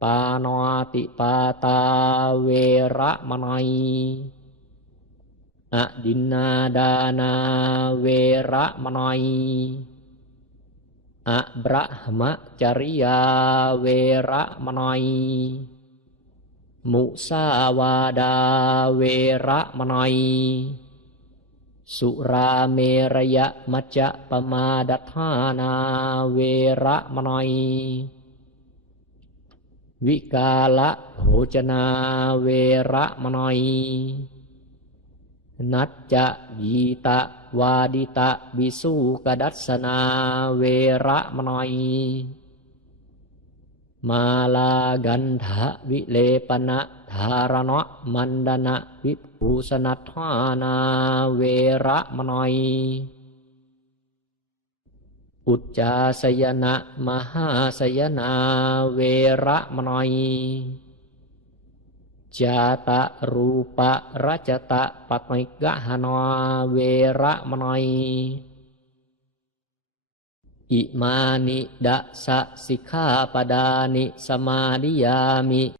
ปานติปาตาเวระมนัยอดินนาดานาเวระมนัยอะบรหมจริยาเวระมนัยมุสาวาดาเวระมนัยสุราเมรยมัจจะปมาดัฏฐานาเวระมนัยวิกาละโภจนาเวระมนัยนัจจะยีตะวาดิตะวิสุกดัสสนาเวระมนัยมาลากันทะวิเลปนะธารณะมันดนะวิภูสนัทธานาเวระมนัยอุจจาสยนะมหาสยนาเวระมนัยจาตะรูปะรัจตะปัตมิกหนาเวระมนัยอิมานิดะสะสิกขาปดานิสมาดิยามิ